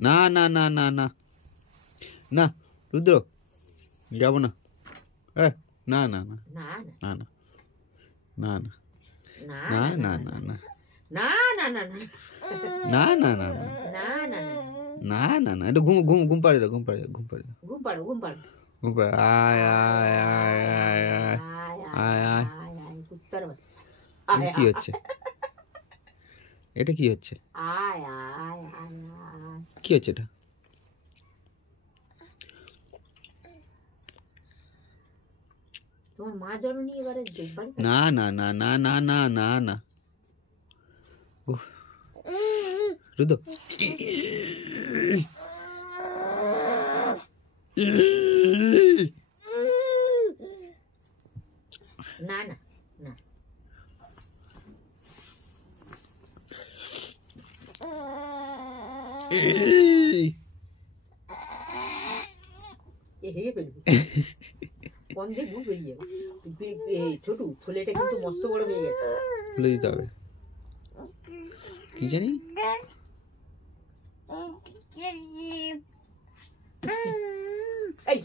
না না না না না না রুদ্র যাবো না। না না না না না না না না না না না না না না না না একটু ঘুম পাড়ে দাও ঘুম পাড়ে আয় আয় আয় আয় আয় আয় আয় কি হচ্ছে এটা কি হচ্ছে কি হচ্ছে এটা তোমার মা জননী এবারে না না না না না না না না রুদ্র না না না হেগে ফেলবি কোন দিক ঘুম বেরিয়ে ছোট ছেলেটা কিন্তু মস্ত বড় হয়ে গেছে খুলে দিতে হবে কি জানি এই